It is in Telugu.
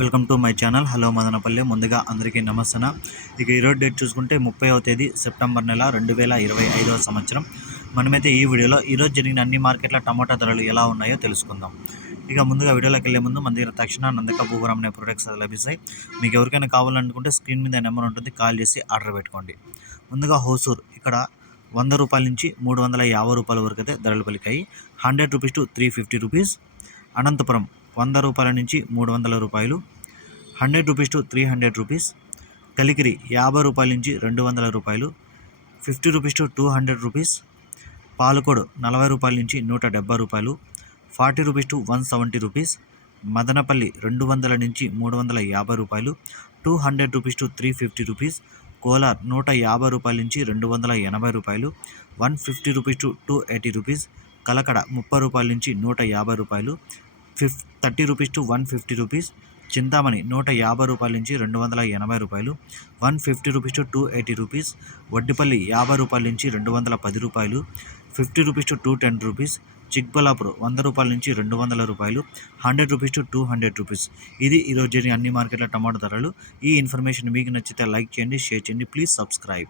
Welcome to my channel. Hello Madanapalle. ముందుగా అందరికీ నమస్తన. ఇక ఈరోజు డేట్ చూసుకుంటే ముప్పైవ తేదీ సెప్టెంబర్ నెల రెండు వేల ఇరవై ఐదవ సంవత్సరం. మనమైతే ఈ వీడియోలో ఈరోజు జరిగిన అన్ని మార్కెట్ల టమాటా ధరలు ఎలా ఉన్నాయో తెలుసుకుందాం. ఇక ముందుగా వీడియోలోకి వెళ్ళే ముందు మన దగ్గర తక్షణ నందక భూవరం అనే ప్రొడక్ట్స్ అది లభిస్తాయి. మీకు ఎవరికైనా కావాలనుకుంటే స్క్రీన్ మీద నెంబర్ ఉంటుంది. కాల్ చేసి ఆర్డర్ పెట్టుకోండి. ముందుగా హోసూర్. ఇక్కడ వంద రూపాయల నుంచి మూడు వందల యాభై రూపాయల వరకు అయితే ధరలు పలికాయి. Hundred rupees to three fifty rupees. Anantapuram. వంద రూపాయల నుంచి మూడు వందల రూపాయలు hundred rupees to three hundred rupees Kalikiri యాభై రూపాయల నుంచి రెండు వందల రూపాయలు fifty rupees to two hundred rupees Palakodu నలభై రూపాయల నుంచి నూట డెబ్బై రూపాయలు forty rupees to one seventy rupees Madanapalle రెండు వందల నుంచి మూడు వందల యాభై రూపాయలు two hundred rupees to three fifty rupees Kolar నూట యాభై రూపాయల నుంచి రెండు వందల ఎనభై రూపాయలు one fifty rupees to two eighty rupees Kalakada ముప్పై రూపాయల నుంచి నూట యాభై రూపాయలు fif thirty rupees to one fifty rupees. Chintamani నూట యాభై రూపాయల నుంచి రెండు వందల ఎనభై రూపాయలు. One fifty rupees to two eighty rupees. Vaddipalli యాభై రూపాయల నుంచి రెండు వందల పది రూపాయలు. Fifty rupees to two ten rupees. Chikballapur వంద రూపాయల నుంచి రెండు వందల రూపాయలు. Hundred rupees to two hundred rupees. ఇది ఈరోజు జరిగిన అన్ని మార్కెట్ల టమాటో ధరలు. ఈ ఇన్ఫర్మేషన్ మీకు నచ్చితే లైక్ చేయండి షేర్ చేయండి. Please subscribe.